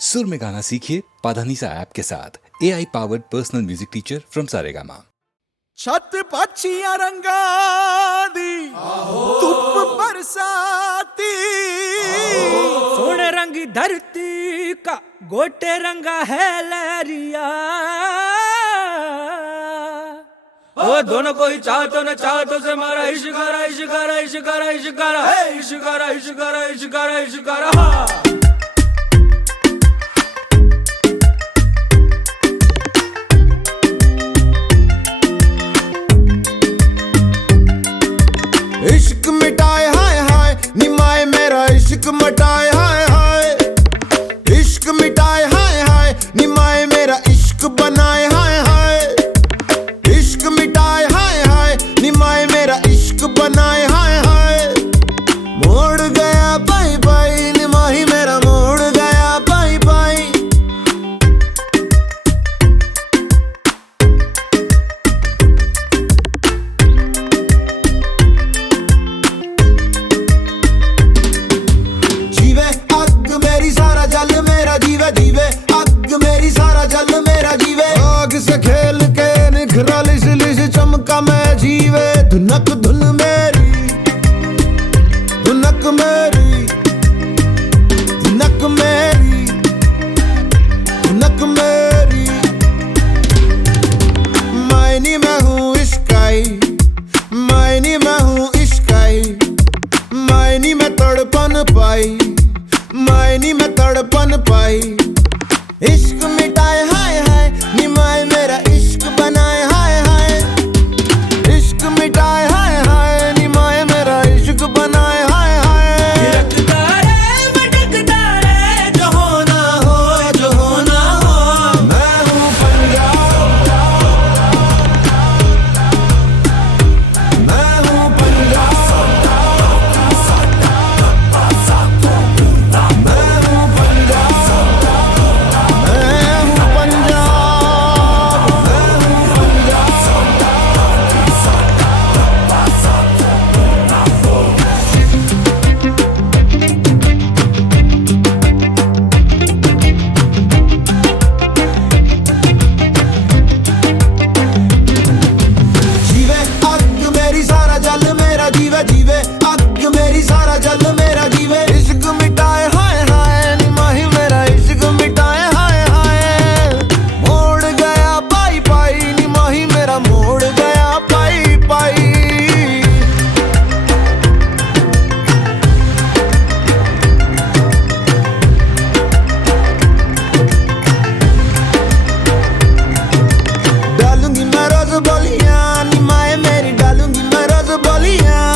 सुर में गाना सीखिए पाधानीसा ऐप के साथ। AI powered personal music teacher from Saregama. छत पक्षियां रंगा दी धूप बरसाती, सोने रंगी धरती का गोटे रंगा है लहरिया। ओ दोनों को ही चाहतो न चाहतो से मारा इश्कारा इश्कारा इश्कारा इश्कारा है इश्कारा इश्कारा इश्कारा इश्कारा। इश्क मिटाए हाय हाय निमाए मेरा इश्क मिटाए हाय हाय, इश्क मिटाए हाय हाय निमाए मेरा इश्क बनाए हाय हाय, इश्क मिटाए हाय हाय निमाए मेरा इश्क बनाए हाय हाय। मोड़ गया बाई बाई निमाही मेरा मोड़ गया बाई बाई। जीवे अग मेरी सारा जल मेरा जीवे जीवे अग मेरी सारा जल मेरा जीवे। आग से खेल के निखरा लिस लिस चमका मैं जीवे। धुनक धुन मेरी धुनक मेरी धुनक मेरी धुनक मेरी। मायनी मैं हूँ इश्काई मायनी मैं हूँ इश्काई, मायनी में तड़पन पाई मायनी में तड़पन पाई। इश्क मिटाए हाय हाय निमाए मेरा इश्क बनाए हाय हाय, इश्क मिटाए हाय हाय निमाए मेरा इश्क बनाए हाय हाय। थिरकता रे भटकता रे जो होना हो जो होना हो। मैं हूँ पंजाब मैं हूँ पंजाब मैं हूँ पंजाब मैं हूँ पंजाब मैं हूँ जीवे अग मेरी सारा जल मेरा जीवे जीवे अग मेरी सारा जल मेरा जीवे। इश्क मिटाए हाय हाय निमाही मेरा इश्क मिटाए हाय हाय। मोड़ गया पाई पाई निमाही मेरा मोड़ गया पाई पाई। डालूंगी मैं रोज बोलियां निमाए मेरी डालूंगी मैं रोज बोलियां।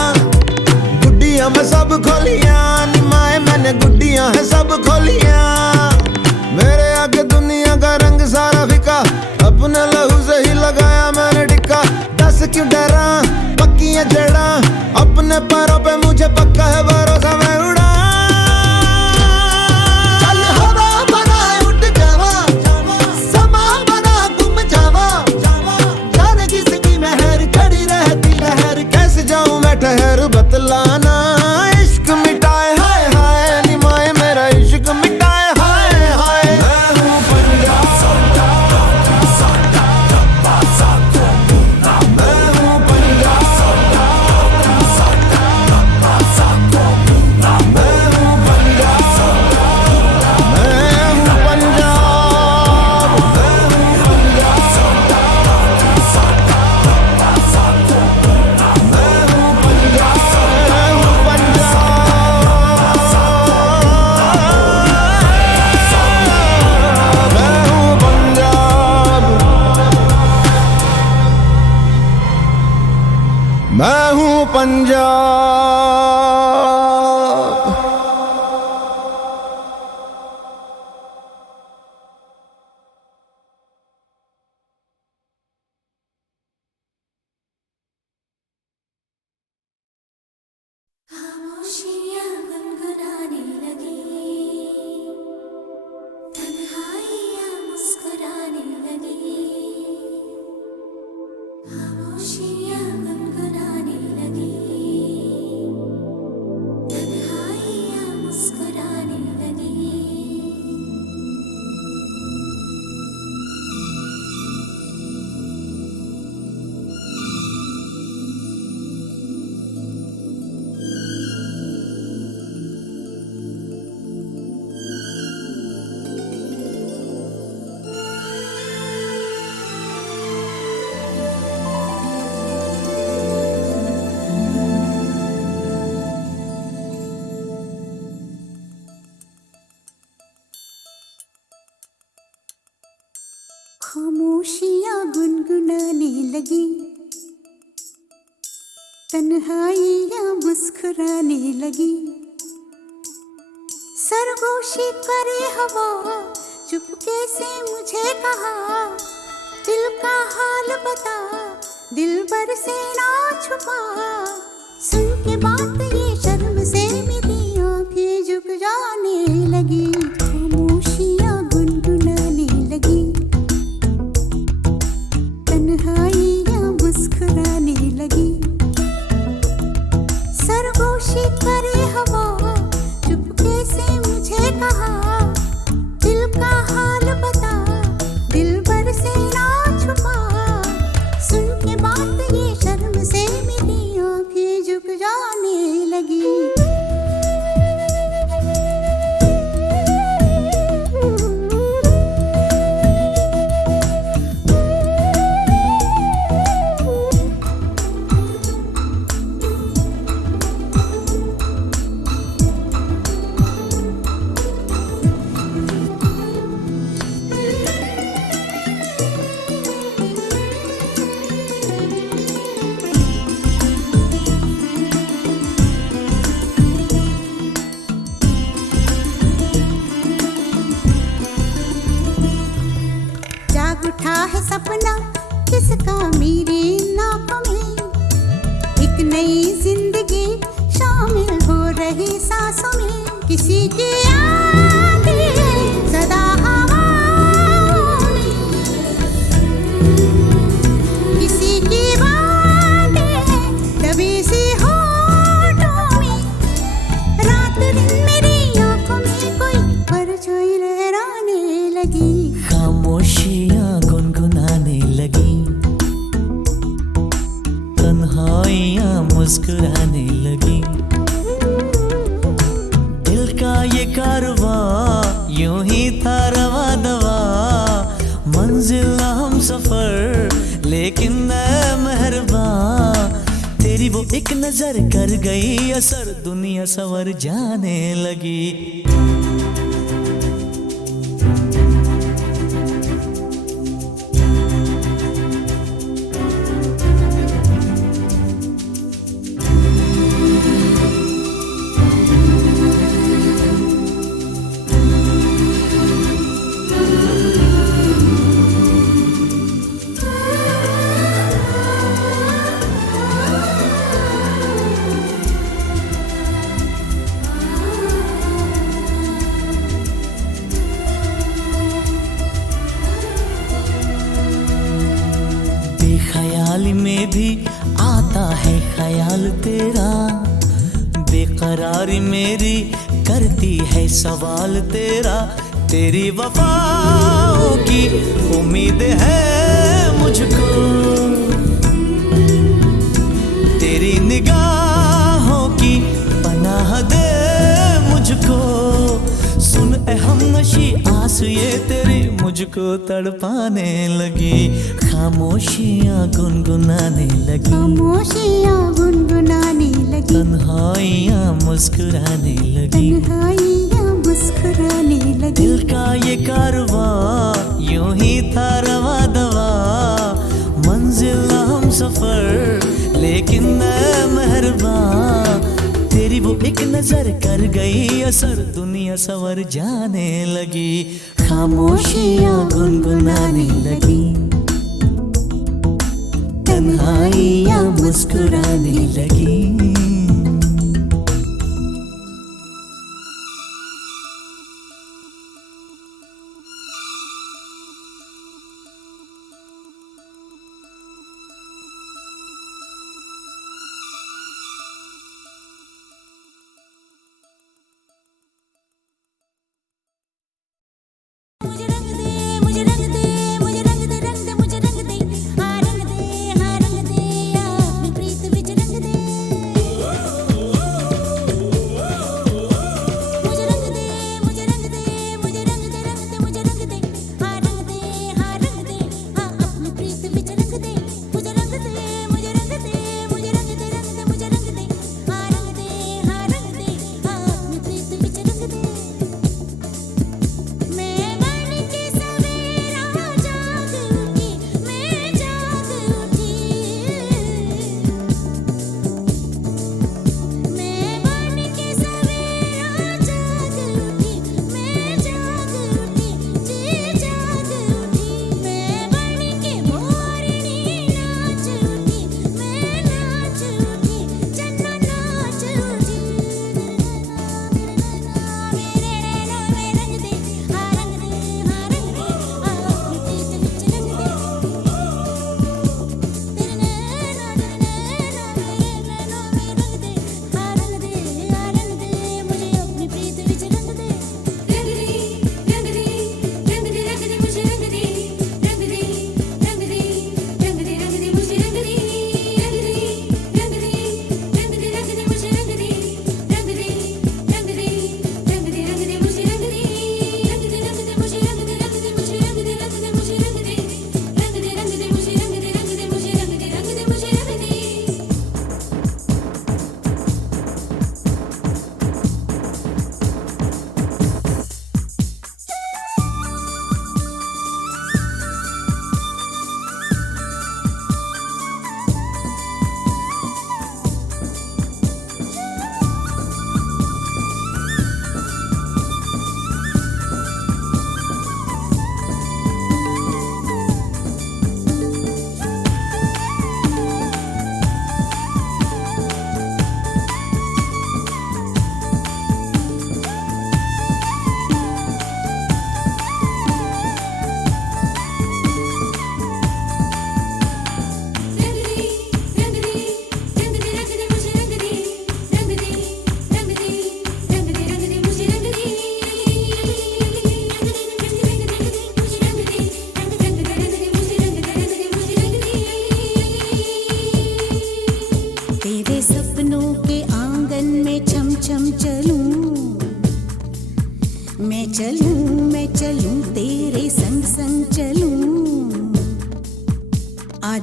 गुड्डियां मैं सब खोलियां निमाए मैंने गुड्डियां है सब खोलियां। मेरे आगे दुनिया का रंग सारा फिका अपने लहू से ही लगाया मैंने टिक्का। दस क्यों डरा पक्की है जड़ा अपने पैरों पे मुझे पक्का है भरोसा मैं उड़ा। चल हवा बना उठ जावा समा बना गुम जावा। जाने किसकी मेहर खड़ी रहती लहर कैसे जाऊं मैं ठहर बतलाना। इश्क मिटाए हाय हाय निमाए मेरा इश्क मिटाए हाय हाय। मैं हूँ पंजाब मैं हूँ पंजाब मैं हूँ पंजाब मैं हूँ पंजाब मैं हूँ पंजाब। खामोशियाँ गुनगुनाने लगी, तन्हाइयाँ मुस्कुराने लगी। खामोशियाँ गुनगुनाने लगी, तन्हाइयाँ मुस्कुराने लगी। खामोशियाँ गुनगुनाने लगी, तन्हाइयाँ मुस्कुराने लगी। सरगोशी करे हवा, चुपके से मुझे कहा, दिल का हाल बता, दिलबर से ना छुपा। सुन के बात ये शर्म से मेरी आंखें झुक जाने लगी। खामोशियाँ गुनगुनाने लगी, तन्हाइयाँ मुस्कुराने लगी। सरगोशी करे हवा, चुपके से मुझे कहा, दिल का हाल बता, दिलबर से ना छुपा। सुन के बात ये शर्म से मेरी आंखें झुक जाने लगी। जाग उठा है सपना किसका मेरे नाप में, एक नई जिंदगी शामिल हो रही सांसों में। किसी की आंधी सदा हवाओं में, किसी की बातें दबी सी होठों में। रात दिन मेरी आंखों में कोई परछाई लहराने लगी। खामोशियाँ गुनगुनाने लगी, तन्हाइयाँ मुस्कुराने लगी। दिल का ये कारवां यूं ही था रवा दवा, मंजिल हम सफर लेकिन मैं मेहरबान। तेरी वो एक नजर कर गई असर, दुनिया संवर जाने लगी। बेख्याली में भी आता है ख्याल तेरा, बेकरारी मेरी करती है सवाल तेरा। तेरी वफाओं की उम्मीद है मुझको, तेरी निगाहों की पनाह दे मुझको। सुन ए हमनशी आस ये तेरी मुझको तड़पाने लगी। खामोशियाँ गुनगुनाने लगी, खामोशियाँ गुनगुनाने लगी, तन्हाइयाँ मुस्कुराने लगी। तन्हाइयाँ मुस्कुराने लगी। दिल का ये कारवां यूं ही था रवा दवा, मंजिल हम सफर लेकिन मैं मेहरबान। तेरी वो एक नजर कर गई असर, दुनिया संवर जाने लगी। खामोशियाँ गुनगुनाने लगी, तन्हाइयाँ मुस्कुराने लगी। मुझे रंग दे, मुझे रंग दे, मुझे रंग दे, रंग दे, मुझे रंग दे, हाँ रंग दे, हाँ रंग दे, अपनी प्रीत विच रंग दे।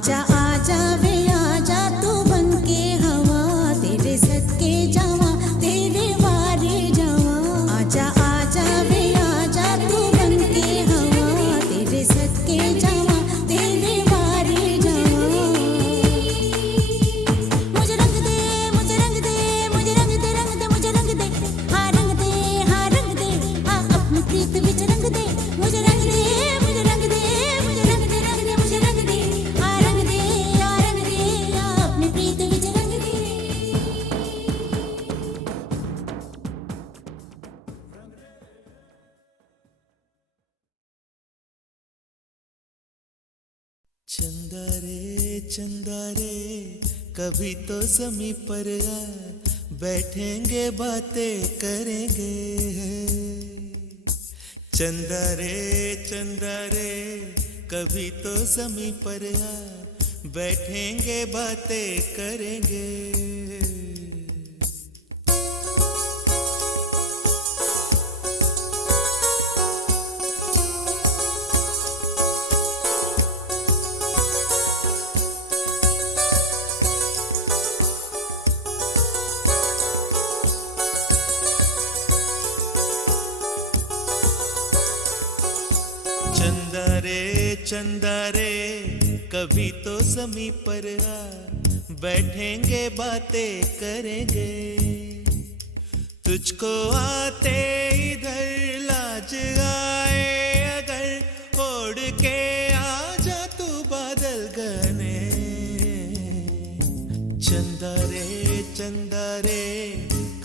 आजा आजा वे आजा तू बनके हवा तेरे सदके जावा तेरे वारे जावा आजा आजा वे आजा तू बनके हवा तेरे सदके जावा तेरे वारे जावा मुझे रंग दे मुझे रंग दे मुझे रंग दे रंग दे मुझे रंग दे हाँ रंग दे हाँ रंग दे हाँ अपनी प्रीत विच रंग दे मुझे रंग दे मुझे रंग दे मुझे रंग दे रंग दे मुझे रंग दे हाँ रंग दे हाँ रंग दे हाँ अपनी प्रीत विच रंग दे चंदा रे कभी तो ज़मीं पर आ बैठेंगे बातें करेंगे चंदा रे कभी तो ज़मीं पर आ बैठेंगे बातें करेंगे चंदा रे कभी तो ज़मीं पर आ बैठेंगे बातें करेंगे तुझको आते इधर लाज आए अगर ओढ़ के आ जा तू बादल घने चंदा रे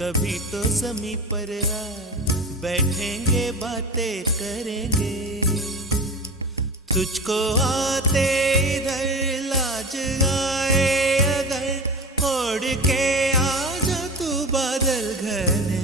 कभी तो ज़मीं पर आ बैठेंगे बातें करेंगे तुझको आते इधर लाज आए अगर ओढ़ के आ जा तू बादल घने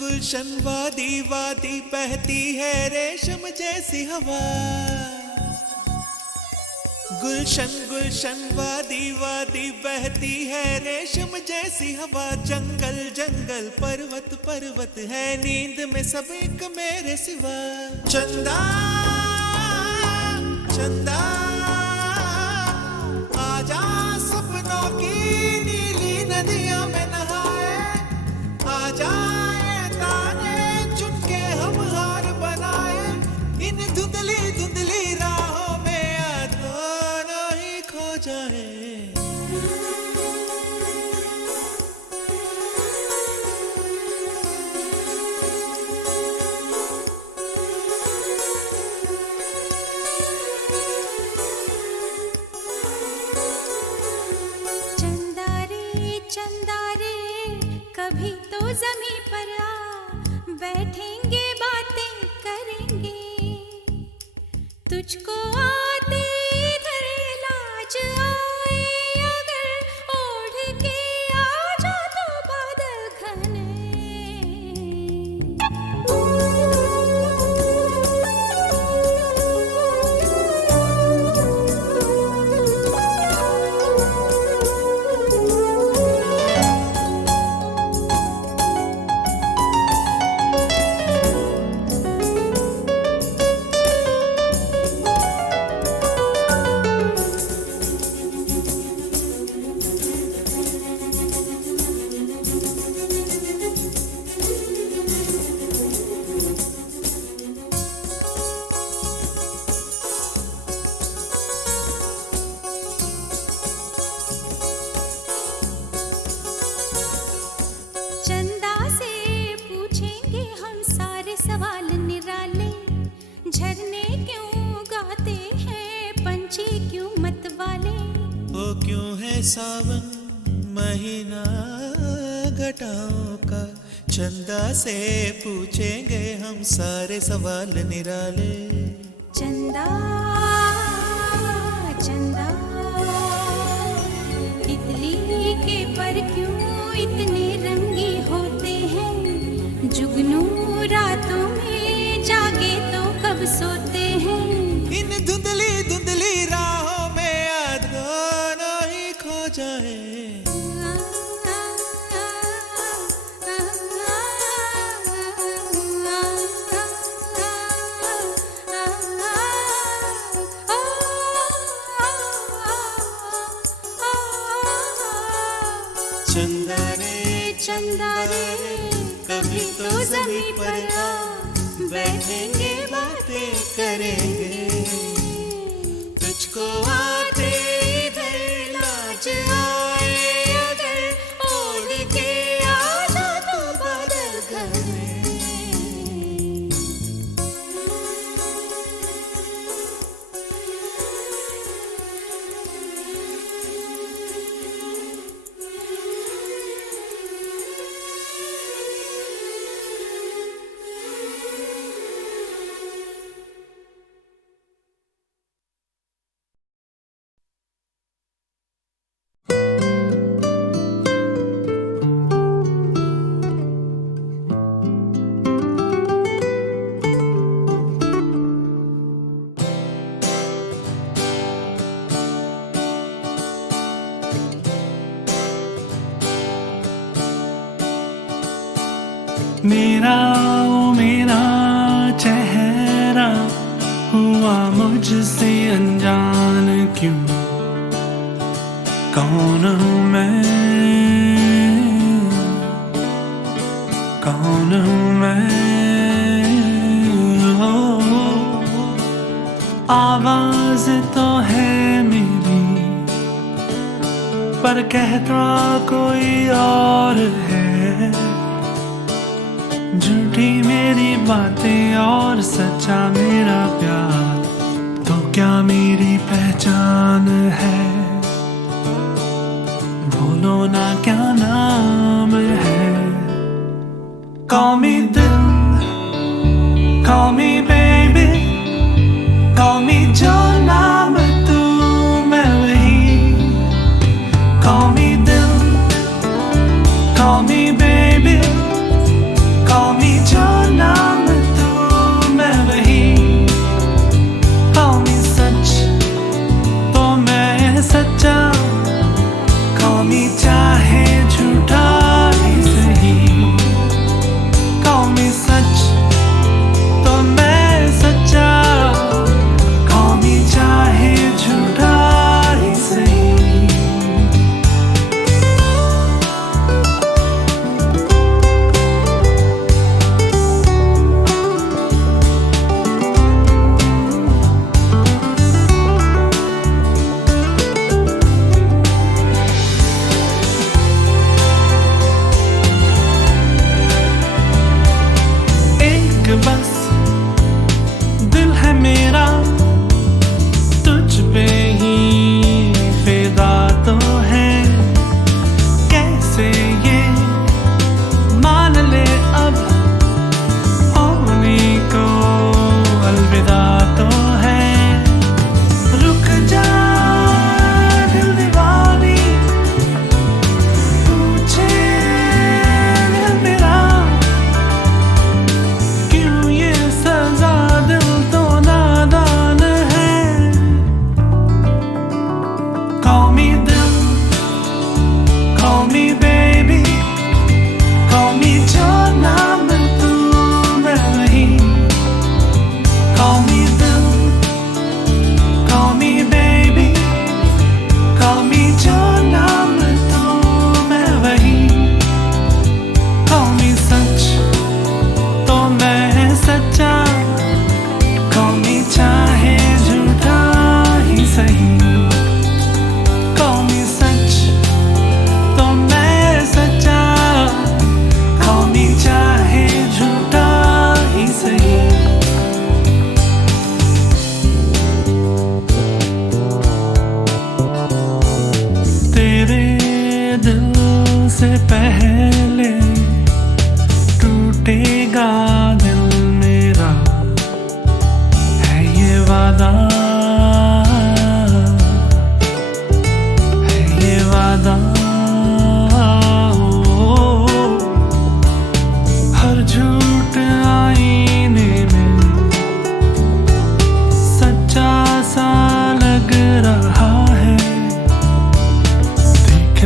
गुलशन वादी वादी बहती है रेशम जैसी हवा गुलशन वादी वादी बहती है रेशम जैसी हवा जंगल पर्वत है नींद में सब एक मेरे सिवा चंदा आजा सपनों की नीली नदियों में नहाए आजा धुंधली राहों में दोनों ही खो जाए चंदा रे कभी तो ज़मीं पर आ बैठेंगे बातें करेंगे तुझको आते इधर लाज आए अगर ओढ़ के आ जा तो बादल घने क्यों है सावन महीना घटाओं का, चंदा से पूछेंगे हम सारे सवाल निराले। चंदा चंदा तितली के पर क्यों इतने रंगी होते हैं, जुगनू रातों में जागे तो कब सोते हैं। इन धुंधली धुंधली राहों में दोनों ही खो जाए। चंदा रे चंदा रे कभी तो ज़मीं पर आ, बैठेंगे बातें करेंगे। तुझको आते इधर लाज आए अगर, ओढ़ के आ जा तो बादल घर में। मेरा ओ मेरा चेहरा हुआ मुझसे अनजान क्यों, कौन हूँ मैं, कौन हूँ मैं। हो आवाज तो है मेरी पर कहता कोई और है, झूठी मेरी बातें और सच्चा मेरा प्यार, तो क्या मेरी पहचान है। बोलो ना क्या नाम है। Call me दिल, call me baby, call me जो नाम तू मैं वही। Call me दिल, call me baby, call me जो नाम तू मैं वही। Call me सच तो मैं सच्चा, call me चाहे झूठा ही सही। Call me सच तो मैं सच्चा, call me चाहे झूठा ही सही।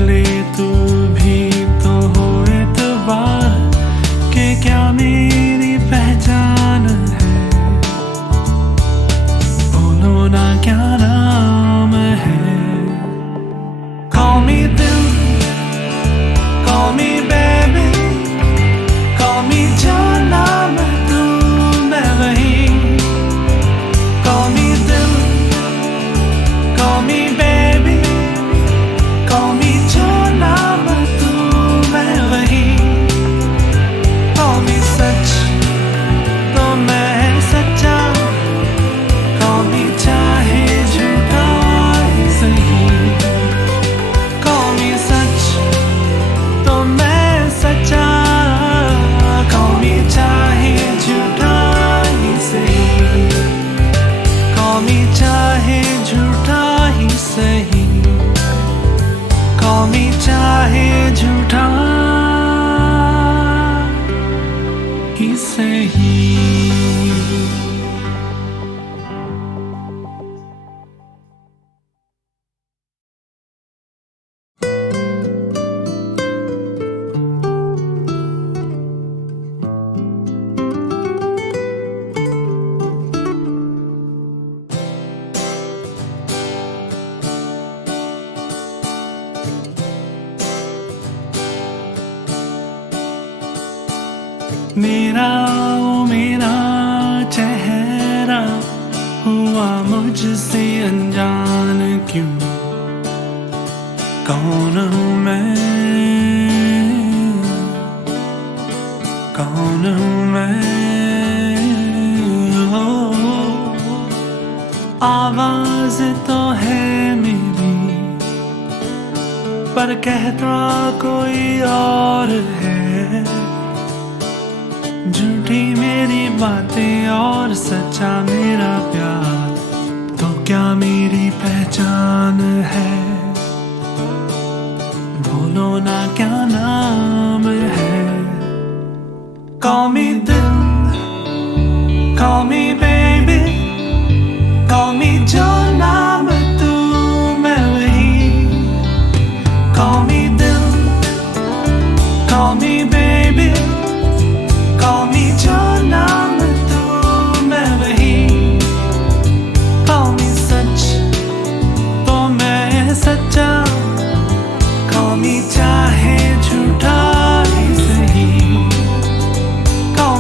मिले तू भी तो हो एतबार के क्या मेरी पहचान है, बोलो ना क्या नाम है। Call me दिल, call me baby, call me जाना मैं तू मैं वही। Call me दिल, call me baby, call me जाना मैं तू मैं वही। Call me सच तो मैं सच्चा, call me चाहे झूठा ही सही। Call me सच तो मैं सच्चा, call me चाहे झूठा ही सही। Call me चाहे झूठा ही सही, call me चाहे झूठा ही सही। मेरा ओ मेरा चेहरा हुआ मुझसे अनजान क्यों, कौन हूँ मैं, कौन हूँ मैं। हो आवाज तो है मेरी पर कहता कोई और है, झूठी मेरी बातें और सच्चा मेरा प्यार, तो क्या मेरी पहचान है, बोलो ना क्या नाम है। Call me दिल, call me baby, call me जो नाम तू मैं वही। Call me दिल, call me baby, call me जो नाम तू मैं वही। Call me सच तो मैं सच्चा, call me चाहे झूठा ही सही। Call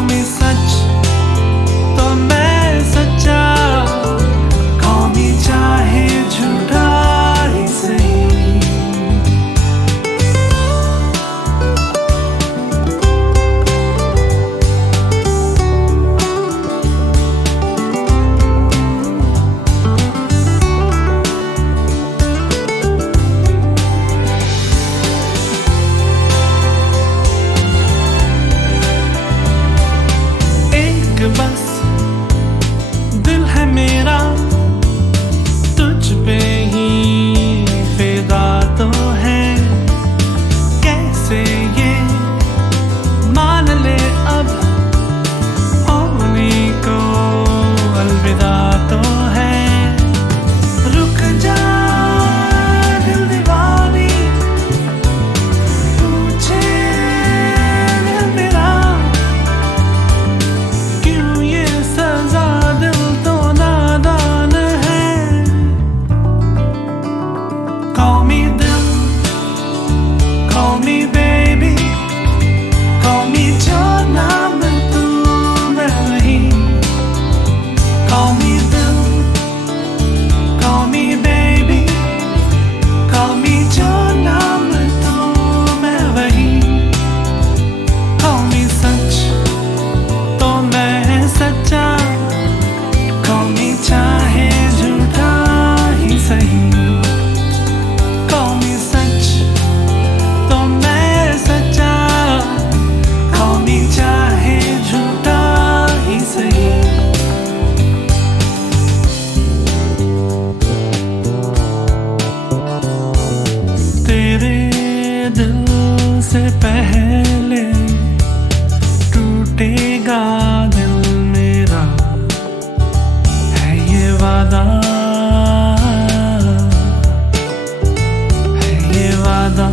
ज्यादा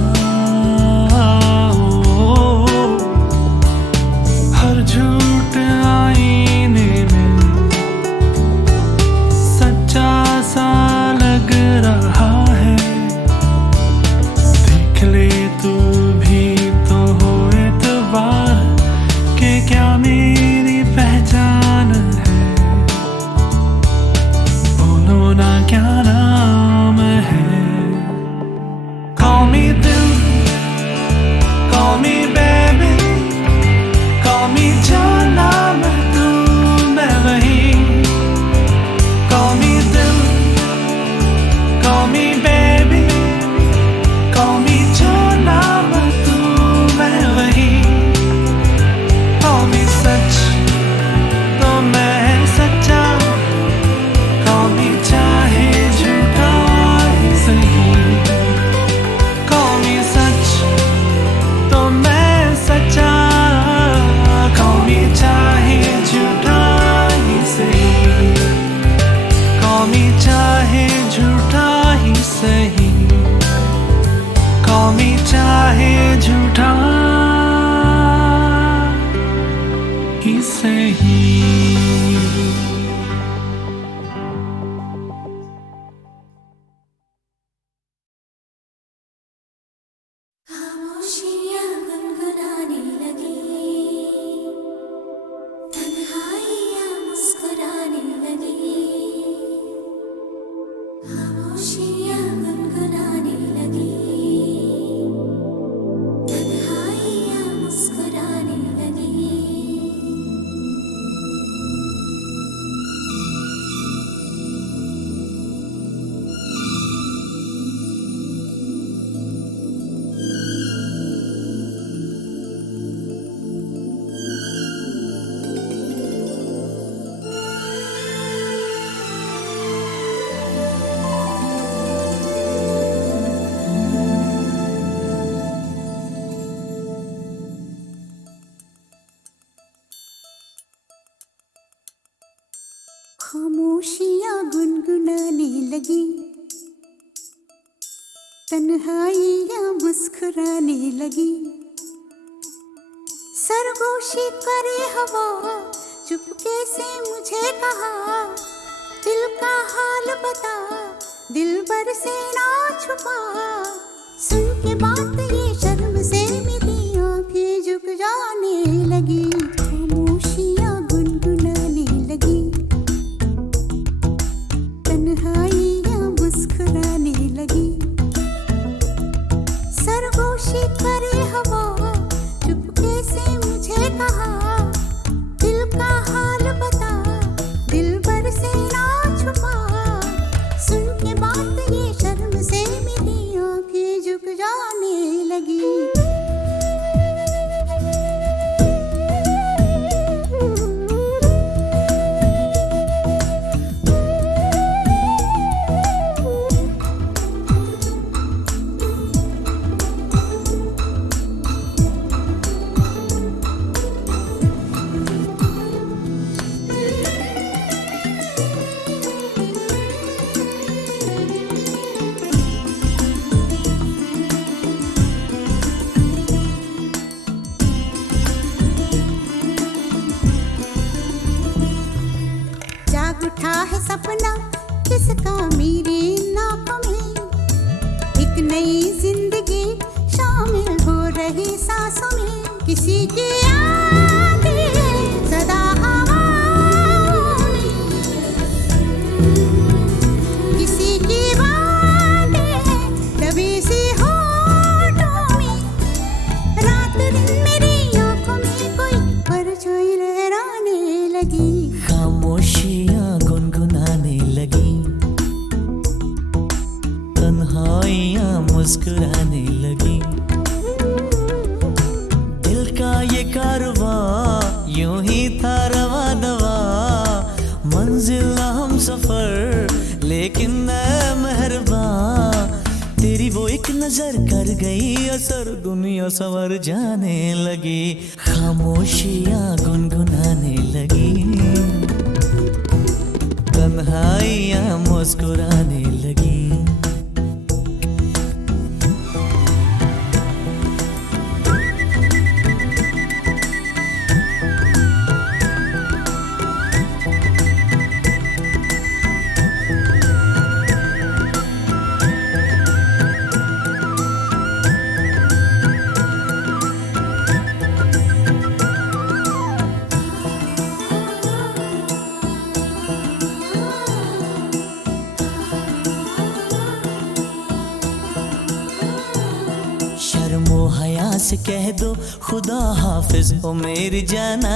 हर झूठ आईने में सच्चा सा लग रहा है। देख ले तू भी तो हो एतबार के क्या मेरी पहचान है। बोलो ना क्या नाम है। Call me दिल, call me baby, call me जो नाम तू मैं वही। Call me दिल, call me baby, call me जो नाम तू मैं वही। Call me सच तो मैं सच्चा, call me चाहे झूठा ही सही। Call me सच तो मैं सच्चा, call me चाहे झूठा ही सही। Call me चाहे झूठा ही सही। Call me चाहे झूठा ही सही। खामोशियाँ गुनगुनाने लगी, तन्हाइयाँ मुस्कुराने लगी। खामोशियाँ गुनगुनाने लगी, तन्हाइयाँ मुस्कुराने लगी। खामोशियाँ गुनगुनाने लगी, तन्हाइयाँ मुस्कुराने लगी। सरगोशी करे हवा, चुपके से मुझे कहा, दिल का हाल बता, दिलबर से ना छुपा। सुन के बात ये शर्म से मेरी आंखें झुक जाने लगी। खामोशियाँ गुनगुनाने लगी, तन्हाइयाँ मुस्कुराने लगी। सरगोशी करे हवा, चुपके से मुझे कहा, दिल का हाल बता, दिलबर से ना छुपा। सुन के बात ये शर्म से मेरी आंखें झुक जाने लगी। जाग उठा है सपना किसका मेरी नाक में, एक नई जिंदगी शामिल हो रही सांसों में। किसी की आगे सदा हवाओं में, किसी की बातें दबी सी होठों में। रात दिन मेरी आंखों में कोई परछाई लहराने लगी। खामोशियाँ गुनगुनाने लगी, तन्हाइयाँ मुस्कुराने लगी। दिल का ये कारवां यूं ही था रवा दवा, मंजिल ना हम सफर लेकिन मैं मेहरबान। तेरी वो एक नजर कर गई असर, दुनिया संवर जाने लगी। खामोशियाँ गुनगुनाने लगी, तन्हाइयाँ मुस्कुराने लगी। शर्मो हया से कह दो खुदा हाफिज ओ मेरी जाना,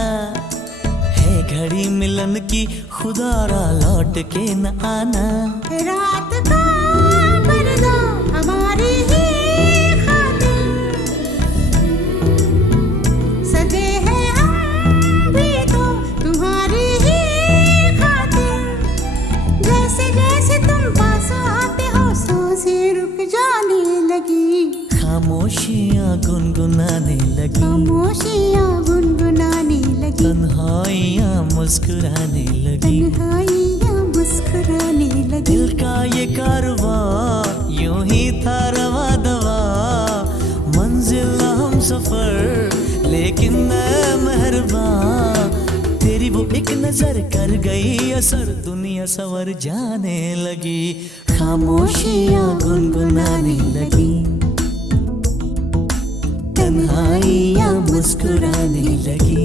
है घड़ी मिलन की खुदा रा लौट के न आना। रात का पर्दा हमारी ही खातिर सजे हैं हम भी तो तुम्हारी ही खातिर। जैसे जैसे तुम पास आते हो सांसें रुक जाने लगी, खामोशियाँ गुनगुनाने लगी, खामोशियाँ गुनगुनाने लगी, तन्हाइयाँ मुस्कुराने लगी, तन्हाइयाँ मुस्कुराने लगी। दिल का ये कारवां यूं ही था रवा दवा, मंजिल हम सफर लेकिन मैं मेहरबान। तेरी वो एक नजर कर गई असर, दुनिया सवर जाने लगी, खामोशियाँ गुनगुनाने लगी, तन्हाइयाँ मुस्कुराने लगी।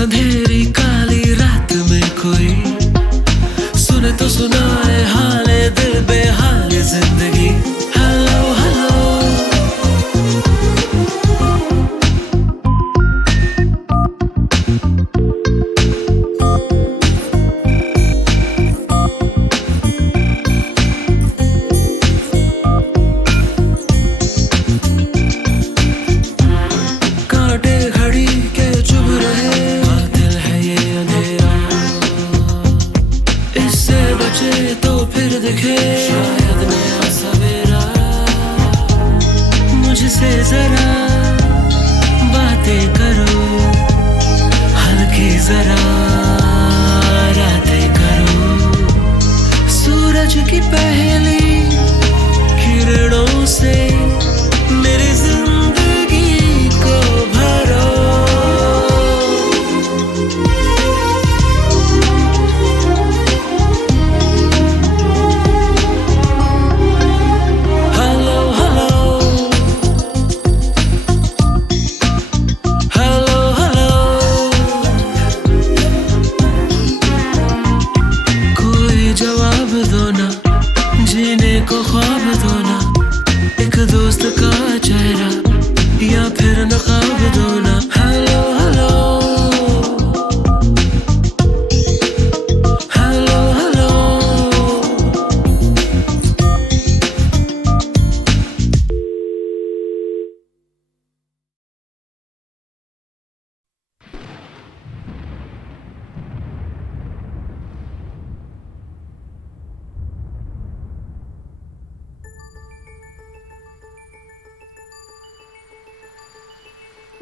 अंधेरी काली रात में कोई सुने तो सुनाए हाले दिल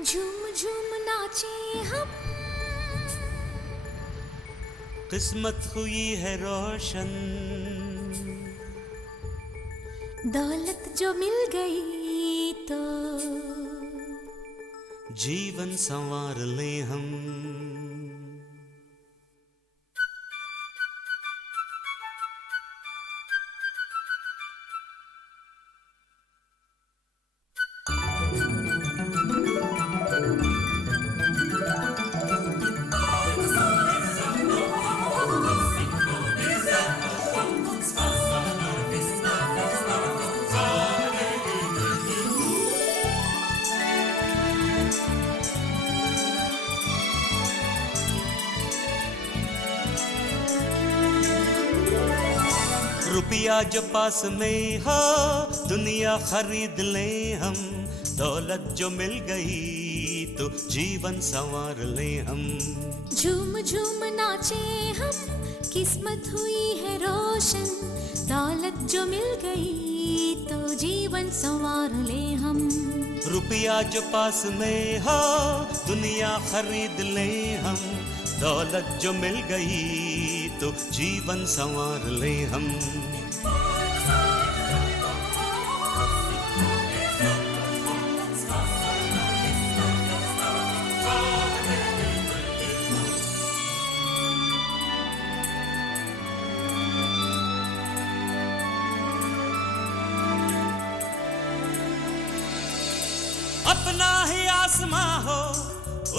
झूम झूम नाचे हम, किस्मत हुई है रोशन, दौलत जो मिल गई तो जीवन संवार ले हम। रुपया जो पास में हो दुनिया खरीद ले हम, दौलत जो मिल गई तो जीवन संवार ले हम। झूम झूम नाचे हम, किस्मत हुई है रोशन, दौलत जो मिल गई तो जीवन संवार ले हम। रुपया जो पास में हो दुनिया खरीद ले हम, दौलत जो मिल गई तो जीवन संवार ले हम। अपना ही आसमां हो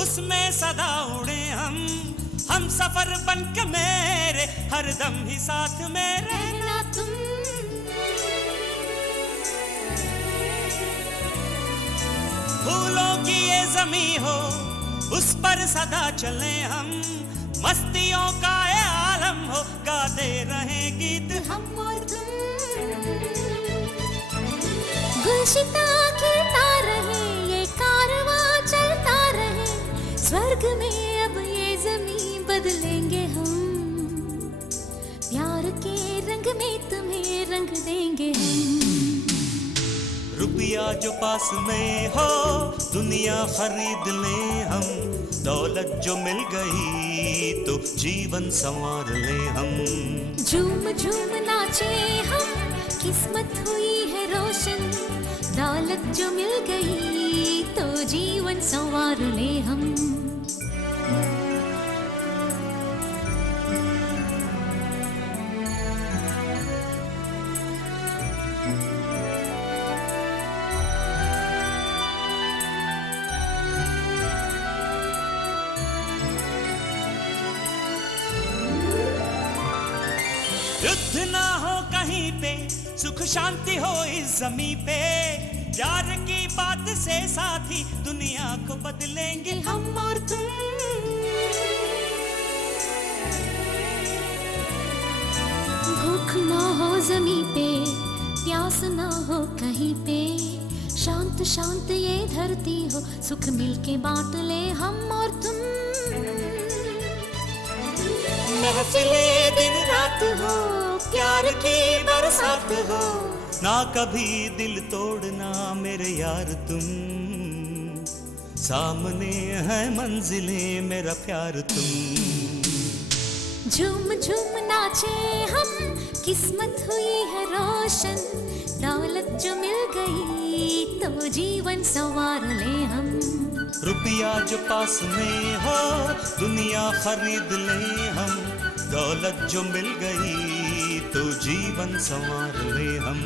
उसमें सदा उड़े हम सफर बन के मेरे हरदम ही साथ में रहना तुम, फूलों की ये जमी हो उस पर सदा चले हम, मस्तियों का ये आलम हो गाते रहे गीत हम और तुम। गुलशिता खिलता रहे, ये कारवां चलता रहे, स्वर्ग में अब ये ज़मीं बदलेंगे हम, प्यार के रंग में तुम्हें रंग देंगे हम। रुपया जो पास में हो दुनिया खरीद ले हम, दौलत जो मिल गई तो जीवन संवार ले हम। झूम झूम नाचे हम, किस्मत हुई है रोशन, दौलत जो मिल गई तो जीवन संवार ले हम। युद्ध ना हो कहीं पे, सुख शांति हो इस जमी पे, प्यार की बात से साथी दुनिया को बदलेंगे हम और तुम। भूख ना हो जमी पे, प्यास ना हो कहीं पे, शांत शांत ये धरती हो, सुख मिलके बांट ले हम और तुम। महफिले दिन रात हो, प्यार की बरसात हो, ना कभी दिल तोड़ना मेरे यार तुम, सामने है मंजिले मेरा प्यार तुम। झूम झूम नाचे हम, किस्मत हुई है रोशन, दौलत जो मिल गई तो जीवन संवार ले हम। रुपया जो पास में हो दुनिया खरीद ले हम, दौलत जो मिल गई तो जीवन संवार ले हम।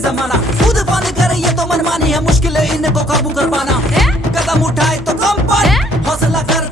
जमाना। खुद फान करे ये तो मनमानी है, मुश्किल है इनको काबू कर पाना। कदम उठाए तो कम पर, हौसला कर